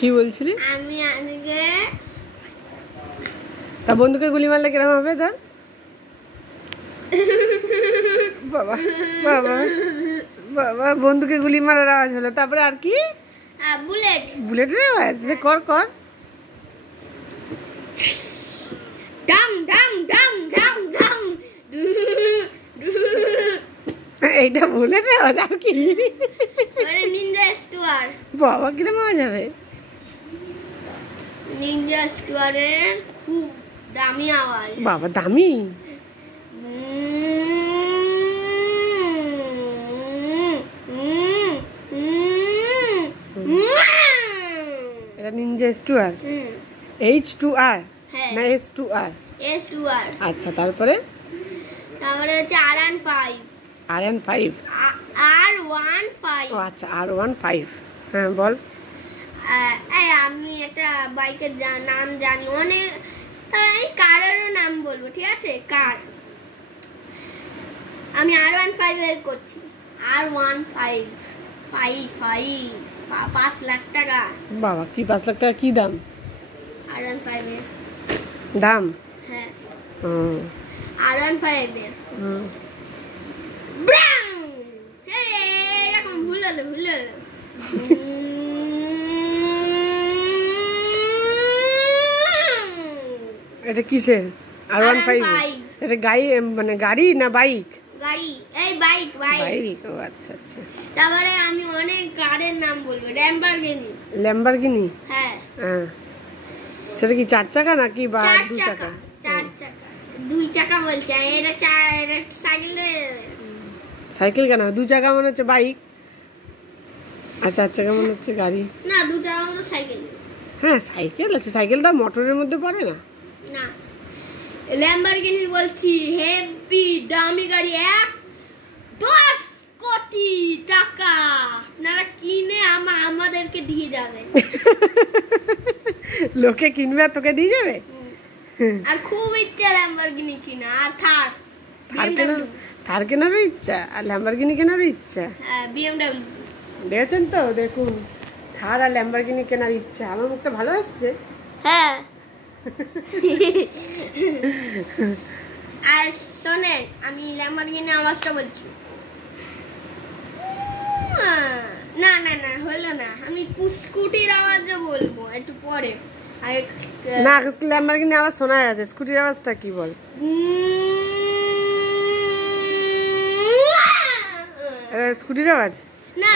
কি বলছিলি? আমি আজকে তা বন্ধুকে গুলি মারলে কিরকম হবে ধর? বাবা বাবা বাবা, বন্ধুকে গুলি মারার আওয়াজ হলো, তারপরে আর কি? বুলেট। বুলেটের আওয়াজ? কর কর। ডাং ডাং ডাং ডাং ডাং। এইটা বুলেটের আওয়াজ? আর কি? আরে নিনজা স্টুয়ার। বাবা, কিরকম আওয়াজ হবে? নিনজা স্টুয়ারের খুব দামি আওয়াজ। বাবা, দামি? এটা নিনজা স্টুয়ার। H2R না S2R? S2R। আচ্ছা, তারপরে? তারপরে হচ্ছে R15। R15? R15। ও আচ্ছা, R15। হ্যাঁ বল। আমি একটা বাইকের নাম জানি অনেক, তাই কারেরও নাম বলবো, ঠিক আছে? কার আমি R15 এর করছি। R15 5 লাখ টাকা। বাবা, কি 5 লাখ টাকা? কি দাম R15 এর দাম? হ্যাঁ, R15 এর। এরকম ভুল হলো। এটা কিসের? R15? এটা গাড়ি মানে গাড়ি না বাইক? গাড়ি। এই বাইক। ও আচ্ছা আচ্ছা। তারপরে আমি অনেক কারের নাম বলবো। ল্যাম্বরগিনি? হ্যাঁ। সেটা কি 4 চাকা নাকি বা 2 চাকা? 4 চাকা। 2 চাকা বলছে, এটা সাইকেল কেন? 2 চাকা মনে হচ্ছে বাইক। আচ্ছা, 4 চাকা মনে হচ্ছে গাড়ি। না, 2 চাকা তো সাইকেল। হ্যাঁ, সাইকেল আছে। সাইকেল তো মোটরের মধ্যে পড়ে না। না, ল্যাম্বরগিনি বলছি, হেভি দামি গাড়ি। 10 কোটি টাকা আপনারা কিনে আমাদেরকে দিয়ে যাবেন। লোকে কিনবে আর তোকে দিয়ে যাবে? আর খুব ইচ্ছা ল্যাম্বরগিনি কিনা। আর থার কেনারও ইচ্ছা আর ল্যাম্বরগিনি কেনারও ইচ্ছা। হ্যাঁ, BMW। দেখেছেন তো, দেখুন, থার আর ল্যাম্বরগিনি কেনার ইচ্ছা। আমার মুখটা ভালো আসছে? হ্যাঁ। আর শোনেন, আমি ল্যাম্বরগিনি আওয়াজটা বলছি। না হলো না, আমি স্কুটির আওয়াজও বলবো একটু পরে। না, ল্যাম্বরগিনি আওয়াজ শোনা গেছে, স্কুটির আওয়াজটা কি বল? স্কুটির আওয়াজ? না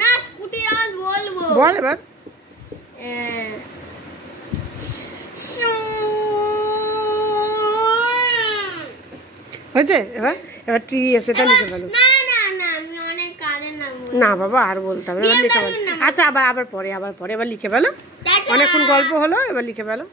না, স্কুটির আওয়াজ বলবো। বল এবার। হয়েছে? এবার TS এটা লিখে ফেলো। আমি অনেক কারের নাম বলবো। না বাবা, আর বলতে হবে, এবার লিখে ফেলো। আচ্ছা, আবার পরে এবার লিখে ফেলো। অনেকক্ষণ গল্প হলো, এবার লিখে ফেলো।